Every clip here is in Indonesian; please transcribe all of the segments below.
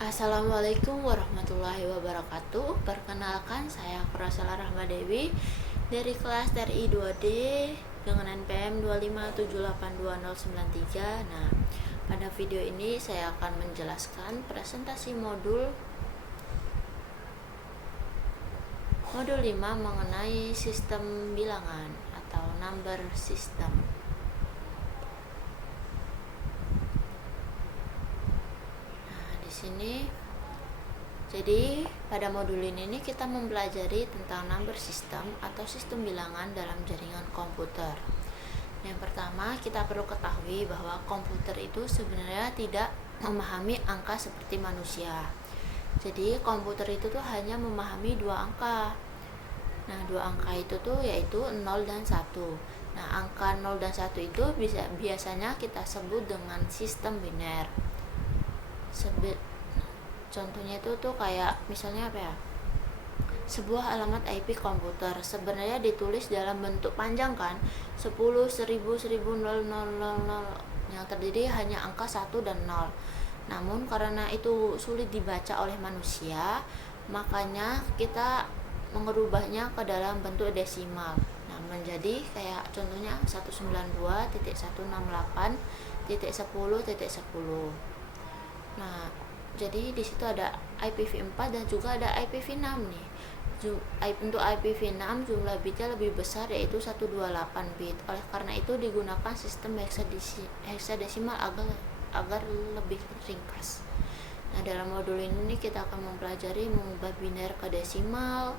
Assalamualaikum warahmatullahi wabarakatuh. Perkenalkan, saya Prasela Rahmadewi dari kelas TRI 2D dengan NPM 257829093. Nah, pada video ini saya akan menjelaskan presentasi modul 5 mengenai sistem bilangan atau number system. Sini. Jadi pada modul ini kita mempelajari tentang number system atau sistem bilangan dalam jaringan komputer. Yang pertama, kita perlu ketahui bahwa komputer itu sebenarnya tidak memahami angka seperti manusia. Jadi komputer itu tuh hanya memahami dua angka. Nah, dua angka itu tuh yaitu 0 dan 1. Nah, angka 0 dan 1 itu biasanya kita sebut dengan sistem biner. Contohnya itu tuh kayak misalnya apa ya, sebuah alamat IP komputer sebenarnya ditulis dalam bentuk panjang kan, 10, 1000, 1000, 0, 0, 0, yang terdiri hanya angka 1 dan 0. Namun karena itu sulit dibaca oleh manusia, makanya kita mengubahnya ke dalam bentuk desimal. Nah, menjadi kayak contohnya 192.168.10.10. Nah, jadi di situ ada IPv4 dan juga ada IPv6 nih. Untuk IPv6 jumlah bitnya lebih besar, yaitu 128 bit. Oleh karena itu digunakan sistem heksadesimal agar lebih ringkas. Nah, dalam modul ini kita akan mempelajari mengubah biner ke desimal,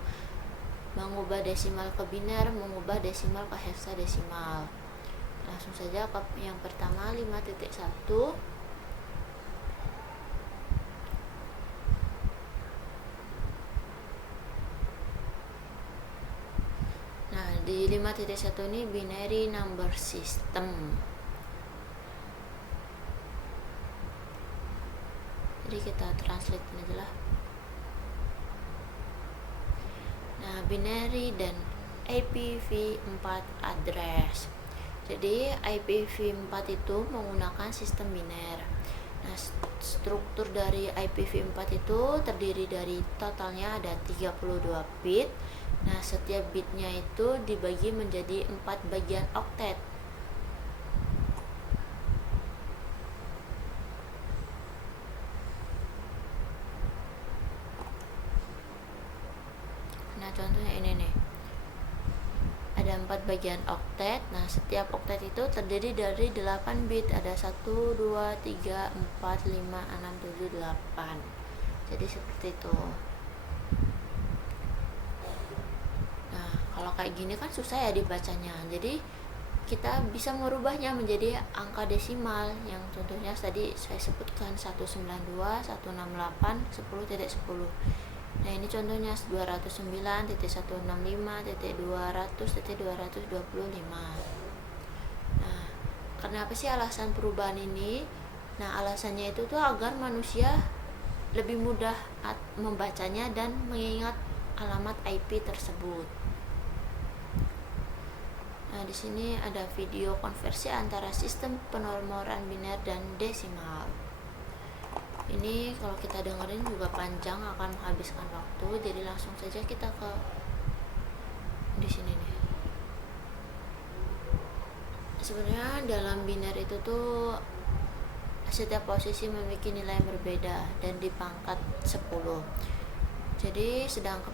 mengubah desimal ke biner, mengubah desimal ke heksadesimal. Langsung saja ke yang pertama, 5.1. Di 5.1 ini binary number system. Jadi kita translate aja lah. Nah, binary dan IPv4 address. Jadi IPv4 itu menggunakan sistem biner. Nah, struktur dari IPv4 itu terdiri dari totalnya ada 32 bit. Nah, setiap bitnya itu dibagi menjadi 4 bagian oktet. Nah, contohnya ini nih. Ada 4 bagian oktet. Nah, setiap oktet itu terdiri dari 8 bit. Ada 1, 2, 3, 4, 5, 6, 7, 8. Jadi seperti itu. Kalau kayak gini kan susah ya dibacanya, jadi kita bisa merubahnya menjadi angka desimal yang contohnya tadi saya sebutkan 192, 168, 10.10. Nah, ini contohnya 209.165.200.225. Nah, kenapa sih alasan perubahan ini? Nah, alasannya itu tuh agar manusia lebih mudah membacanya dan mengingat alamat IP tersebut. Nah, di sini ada video konversi antara sistem penomoran biner dan desimal. Ini kalau kita dengerin juga panjang, akan menghabiskan waktu, jadi langsung saja kita ke di sini nih. Sebenarnya dalam biner itu tuh setiap posisi memiliki nilai yang berbeda dan di pangkat 10. Jadi sedangkan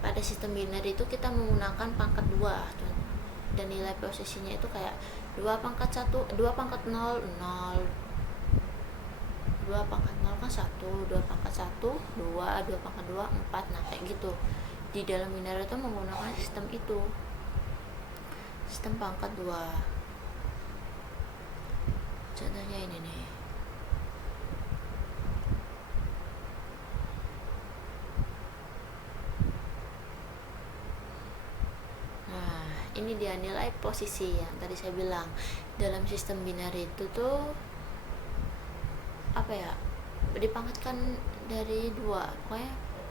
pada sistem biner itu kita menggunakan pangkat 2 dan nilai posisinya itu kayak 2 pangkat 1, 2 pangkat 0, 0, 2 pangkat 0 kan 1, 2 pangkat 1, 2, 2 pangkat 2, 4. Nah, kayak gitu. Di dalam biner itu menggunakan sistem itu, sistem pangkat 2. Contohnya ini nih. Ini dia nilai posisi yang tadi saya bilang. Dalam sistem binary itu tuh apa ya, dipangkatkan dari 2, pokoknya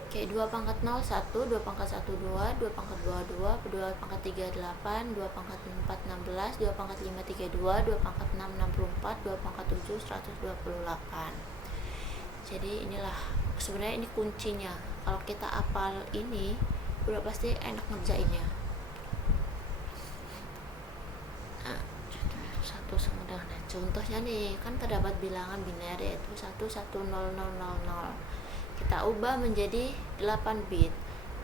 kayak 2 pangkat 0 1, 2 pangkat 1 2, 2 pangkat 2 2, 2 pangkat 3 8, 2 pangkat 4 16, 2 pangkat 5 32, 2 pangkat 6 64, 2 pangkat 7 128. Jadi inilah sebenarnya ini kuncinya. Kalau kita hafal ini udah pasti enak ngerjainnya. Nah, satu sama dengan contohnya nih, kan terdapat bilangan biner yaitu 1 1 0 0 0 0. Kita ubah menjadi 8 bit.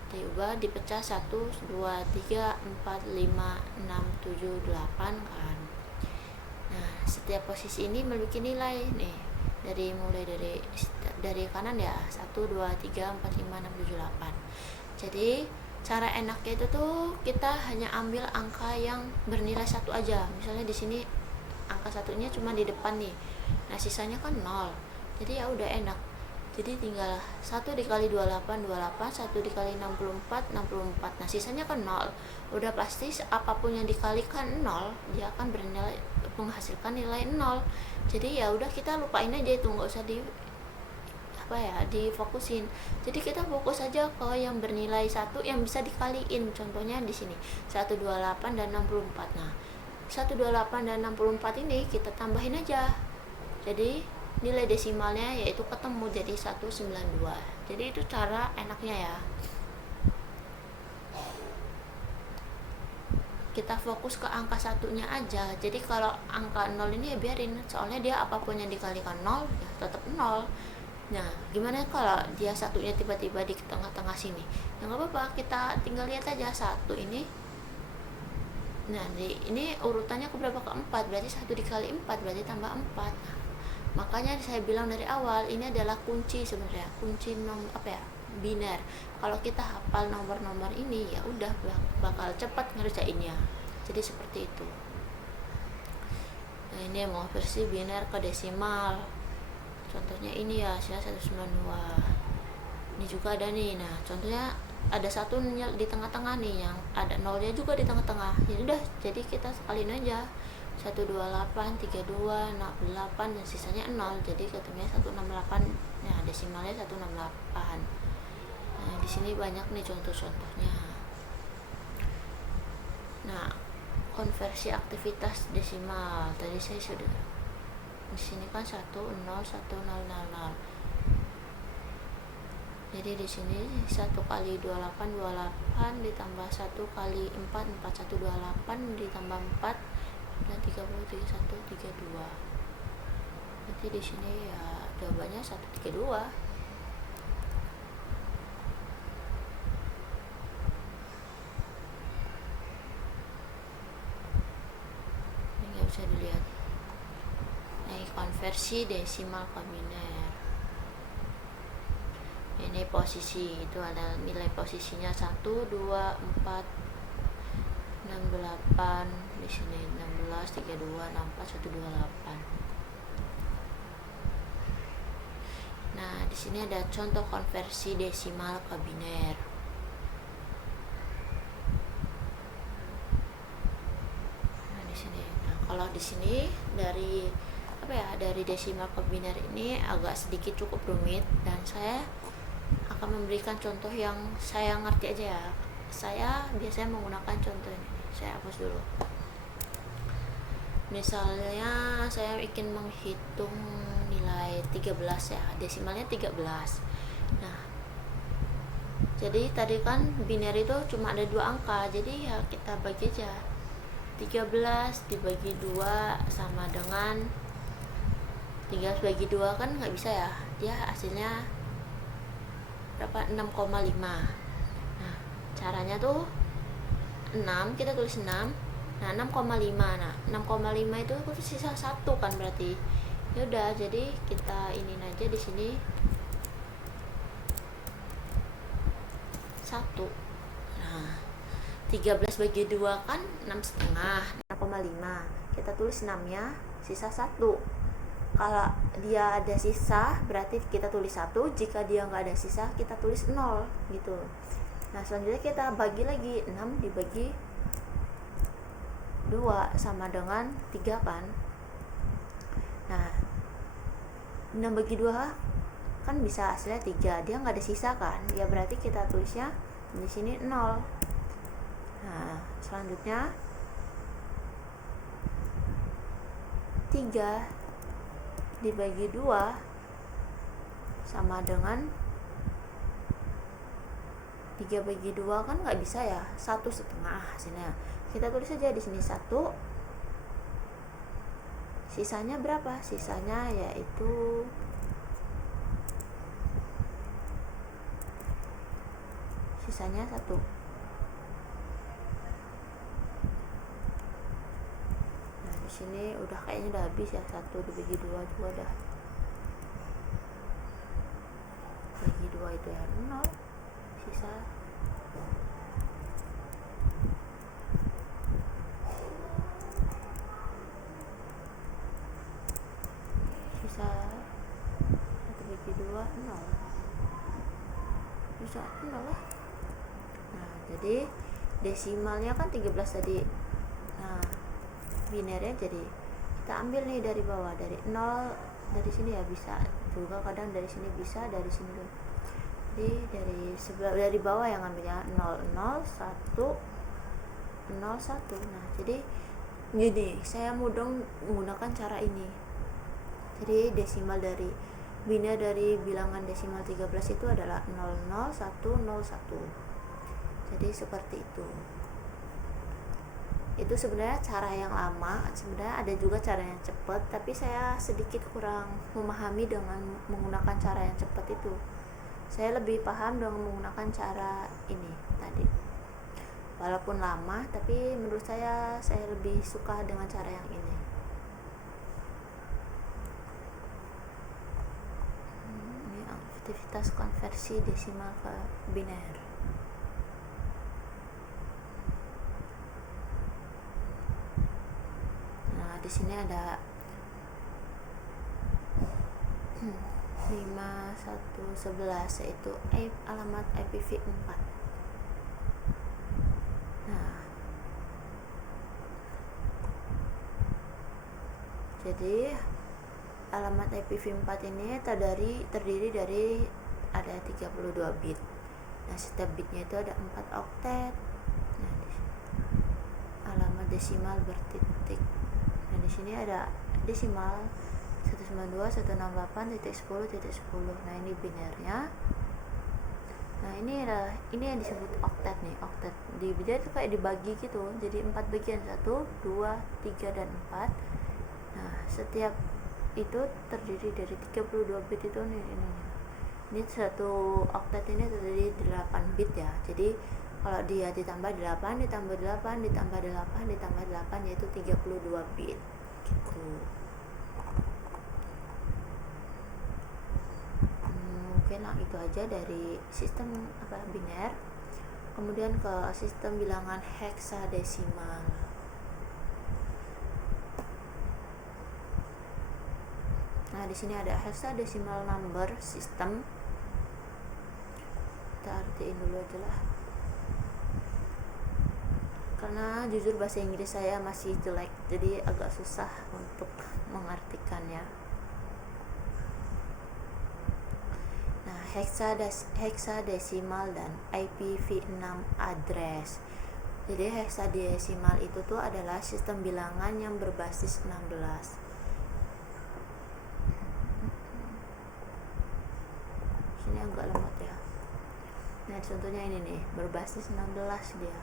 Diubah dipecah 1 2 3 4 5 6 7 8 kan. Nah, setiap posisi ini memiliki nilai nih. Mulai dari kanan ya, 1 2 3 4 5 6 7 8. Jadi cara enaknya itu tuh kita hanya ambil angka yang bernilai 1 aja. Misalnya di sini angka satunya cuma di depan nih. Nah, sisanya kan 0. Jadi ya udah enak. Jadi tinggal 1 dikali 28 28, 1 dikali 64 64. Nah, sisanya kan 0. Udah pasti apapun yang dikalikan 0, dia akan menghasilkan nilai 0. Jadi ya udah kita lupain aja itu, nggak usah difokusin. Jadi kita fokus aja ke yang bernilai 1 yang bisa dikaliin. Contohnya di sini 128 dan 64. Nah, 128 dan 64 ini kita tambahin aja. Jadi nilai desimalnya yaitu ketemu jadi 192. Jadi itu cara enaknya ya. Kita fokus ke angka satunya aja. Jadi kalau angka 0 ini ya biarin, soalnya dia apapun yang dikalikan 0 ya tetap 0. Nah, gimana kalau dia satunya tiba-tiba di tengah-tengah sini? Ya nggak apa-apa, kita tinggal lihat aja satu ini. Nah, ini urutannya ke berapa? Keempat, berarti 1 dikali 4 berarti tambah 4. Nah, makanya saya bilang dari awal ini adalah kunci sebenarnya, kunci biner. Kalau kita hafal nomor-nomor ini ya udah bakal cepat ngerjainnya. Jadi seperti itu. Nah, ini mau versi biner ke desimal. Contohnya ini ya, hasilnya 192. Ini juga ada nih. Nah, contohnya ada satu di tengah-tengah nih, yang ada nolnya juga di tengah-tengah. Jadi kita sekaliin aja. 128 32 08 dan sisanya 0. Jadi ketemunya 168. Nah, desimalnya 168. Nah, di sini banyak nih contoh-contohnya. Nah, konversi aktivitas desimal tadi saya sudah di sini kan 10 10 000. Jadi di sini 1 kali 28 28 ditambah 1 kali 4 4128 ditambah 4 dan 30 31 32. Berarti di sini ya jawabannya 132. Ini nggak bisa dilihat. Nah, konversi desimal ke biner. Ini posisi, itu ada nilai posisinya 1 2 4 68, di sini 16 32 64 128. Nah, di sini ada contoh konversi desimal ke biner. Nah, di sini. Nah, kalau di sini dari desimal ke biner ini agak sedikit cukup rumit, dan saya akan memberikan contoh yang saya ngerti aja ya. Saya biasanya menggunakan contoh ini. Saya hapus dulu. Misalnya saya ingin menghitung nilai 13 ya, desimalnya 13. Nah, jadi tadi kan biner itu cuma ada 2 angka, jadi ya kita bagi aja. 13 dibagi 2 sama dengan 13 bagi 2 kan nggak bisa ya, dia hasilnya berapa? 6,5. Nah, caranya tuh 6, kita tulis 6. Nah, 6,5. Nah, 6,5 itu sisa 1 kan berarti. Ya udah, jadi kita ini aja di sini 1. Nah, 13 bagi 2 kan 6,5. 6,5. Kita tulis 6-nya, sisa 1. Kalau dia ada sisa berarti kita tulis 1, jika dia nggak ada sisa kita tulis 0 gitu. Nah, selanjutnya kita bagi lagi, 6 dibagi 2 sama dengan 3 kan. Nah, 6 bagi 2 kan bisa hasilnya 3, dia nggak ada sisa kan, ya berarti kita tulisnya di sini 0. Nah selanjutnya 3 dibagi 2 sama dengan 3 bagi 2 kan nggak bisa ya, 1/2 hasilnya. Kita tulis saja di sini 1, sisanya berapa? Sisanya yaitu sisanya 1. Nah di sini udah kayaknya udah habis ya, 1 dibagi 2 juga udah bagi 2 itu ya 0, sisa sisa 1 bagi 2 0, sisa 0 lah. Nah jadi desimalnya kan 13 tadi. Nah binernya jadi kita ambil nih dari bawah, dari 0, dari sini ya bisa juga, kadang dari sini bisa, dari sini juga. Jadi dari bawah yang ambilnya 0 0 1 0 1. Nah jadi gini, saya mudeng menggunakan cara ini. Jadi desimal dari biner dari bilangan desimal 13 itu adalah 00 1 0 1. Jadi seperti itu. Itu sebenarnya cara yang lama, sebenarnya ada juga cara yang cepat, tapi saya sedikit kurang memahami dengan menggunakan cara yang cepat itu. Saya lebih paham dengan menggunakan cara ini tadi. Walaupun lama, tapi menurut saya lebih suka dengan cara yang ini. Ini aktivitas konversi desimal ke biner. Nah, di sini ada 5 1 11 yaitu alamat IPv4. Nah, jadi alamat IPv4 ini terdiri dari ada 32 bit. Nah, setiap bitnya itu ada 4 oktet. Nah, alamat desimal bertitik. Nah, di sini ada desimal 192.168.10.10. Nah, ini binernya. Nah, ini yang disebut oktet nih. Oktet di biner itu kayak dibagi gitu. Jadi 4 bagian, 1, 2, 3 dan 4. Nah, setiap itu terdiri dari 32 bit itu nih ininya. Ini satu oktet ini terdiri 8 bit ya. Jadi kalau dia ditambah 8 ditambah 8 ditambah 8 ditambah 8 yaitu 32 bit gitu. Mungkin itu aja dari sistem biner. Kemudian ke sistem bilangan heksadesimal. Nah, di sini ada hexadecimal number system. Kita artiin dulu aja lah. Karena jujur bahasa Inggris saya masih jelek, jadi agak susah untuk mengartikannya. Nah, hexadesimal dan IPv6 address. Jadi hexadesimal itu tuh adalah sistem bilangan yang berbasis 16. Sini agak lemot ya. Nah, contohnya ini nih, berbasis 16 dia.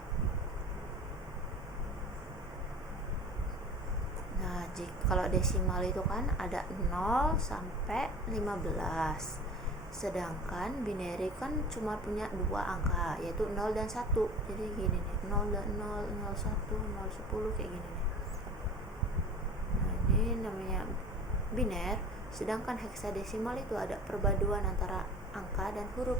Nah, kalau desimal itu kan ada 0 sampai 15. Sedangkan binary kan cuma punya 2 angka, yaitu 0 dan 1. Jadi gini nih, 0 dan 0, 0 1, 0 10 kayak gini nih. Nah, ini namanya biner. Sedangkan heksadesimal itu ada perpaduan antara angka dan huruf.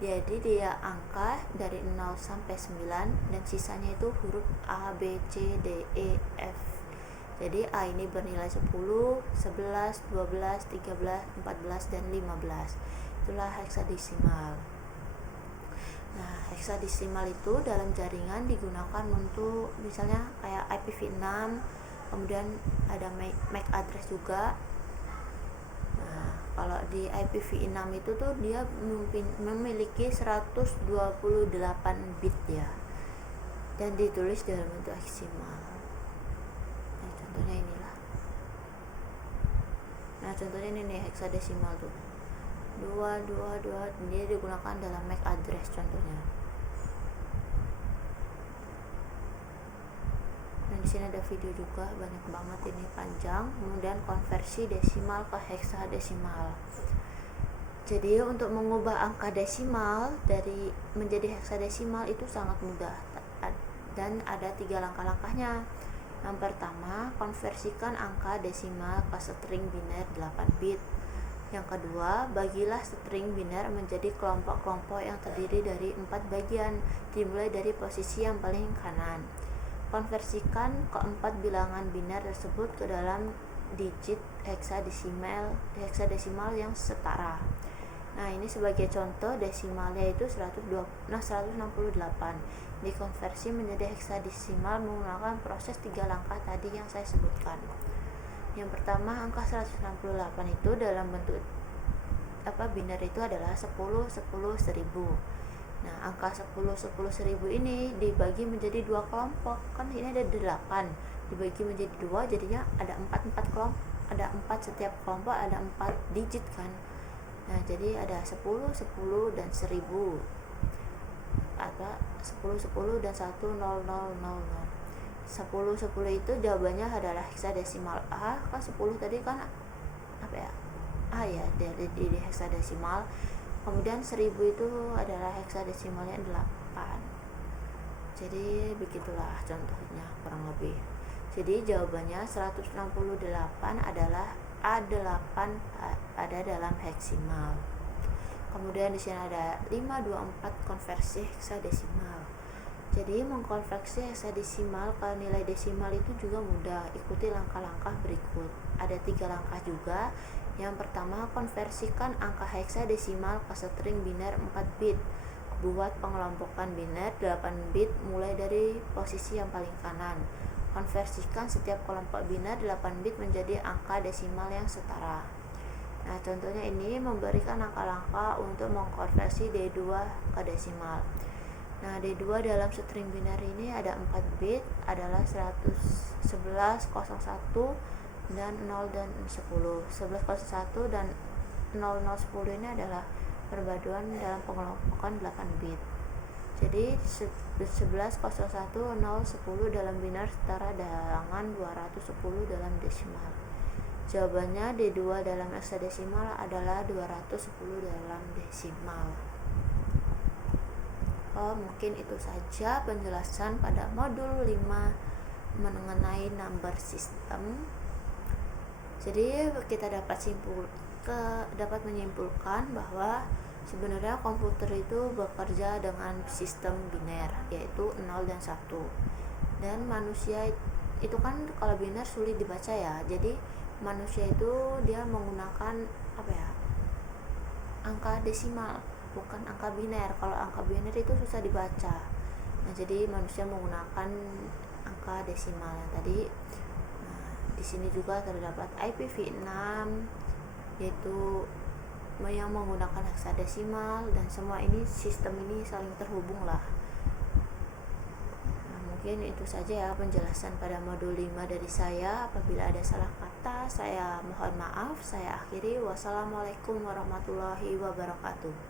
Jadi dia angka dari 0 sampai 9 dan sisanya itu huruf A, B, C, D, E, F. Jadi A ini bernilai 10, 11, 12, 13, 14 dan 15. Itulah heksadesimal. Nah, heksadesimal itu dalam jaringan digunakan untuk misalnya kayak IPv6, kemudian ada MAC address juga. Nah, kalau di IPv6 itu tuh dia memiliki 128 bit ya, dan ditulis dalam bentuk heksimal. Nah contohnya inilah. Nah contohnya ini nih heksadesimal tuh 222, dia digunakan dalam MAC address contohnya. Nah di sini ada video juga, banyak banget ini, panjang. Kemudian konversi desimal ke heksadesimal. Jadi untuk mengubah angka desimal dari menjadi heksadesimal itu sangat mudah dan ada 3 langkah-langkahnya. Yang pertama, konversikan angka desimal ke string biner 8 bit. Yang kedua, bagilah string biner menjadi kelompok-kelompok yang terdiri dari 4 bagian, dimulai dari posisi yang paling kanan. Konversikan keempat bilangan biner tersebut ke dalam digit heksadesimal yang setara. Nah ini sebagai contoh, desimalnya itu 168 dikonversi menjadi heksadesimal menggunakan proses 3 langkah tadi yang saya sebutkan. Yang pertama, angka 168 itu dalam bentuk biner itu adalah 10 10 1000. Nah angka 10 10 1000 ini dibagi menjadi 2 kelompok, kan ini ada 8 dibagi menjadi 2, jadinya ada 4 kelompok, ada 4 setiap kelompok, ada 4 digit kan. Nah jadi ada 10 10 dan 1000, ada 10 10 dan 1 0 0 0 0. 10 10 itu jawabannya adalah heksadesimal A, kan 10 tadi kan A ya, dari heksadesimal. Kemudian 1000 itu adalah heksadesimalnya 8. Jadi begitulah contohnya kurang lebih. Jadi jawabannya 168 adalah A8 ada dalam heksimal. Kemudian di sini ada 524 konversi heksadesimal. Jadi mengkonversi heksadesimal ke nilai desimal itu juga mudah. Ikuti langkah-langkah berikut. Ada 3 langkah juga. Yang pertama, konversikan angka heksadesimal ke string biner 4 bit. Buat pengelompokan biner 8 bit mulai dari posisi yang paling kanan. Konversikan setiap kelompok biner 8 bit menjadi angka desimal yang setara. Nah contohnya ini memberikan langkah-langkah untuk mengkonversi D2 ke desimal. Nah D2 dalam string biner ini ada 4 bit, adalah 1101 dan 0 dan 10. 1101 dan 0010 ini adalah perpaduan dalam pengelompokan 8 bit. Jadi 1101 010 dalam biner setara dengan 210 dalam desimal. Jawabannya D2 dalam heksadesimal adalah 210 dalam desimal. Mungkin itu saja penjelasan pada modul 5 mengenai number system. Jadi kita dapat menyimpulkan bahwa sebenarnya komputer itu bekerja dengan sistem biner, yaitu 0 dan 1. Dan manusia itu kan kalau biner sulit dibaca ya. Jadi manusia itu dia menggunakan angka desimal, bukan angka biner. Kalau angka biner itu susah dibaca. Nah, jadi manusia menggunakan angka desimal yang tadi. Nah, di sini juga terdapat IPv6 yaitu yang menggunakan heksadesimal, dan semua ini sistem ini saling terhubung lah. Nah, mungkin itu saja ya penjelasan pada modul 5 dari saya. Apabila ada salah kata, saya mohon maaf. Saya akhiri. Wassalamualaikum warahmatullahi wabarakatuh.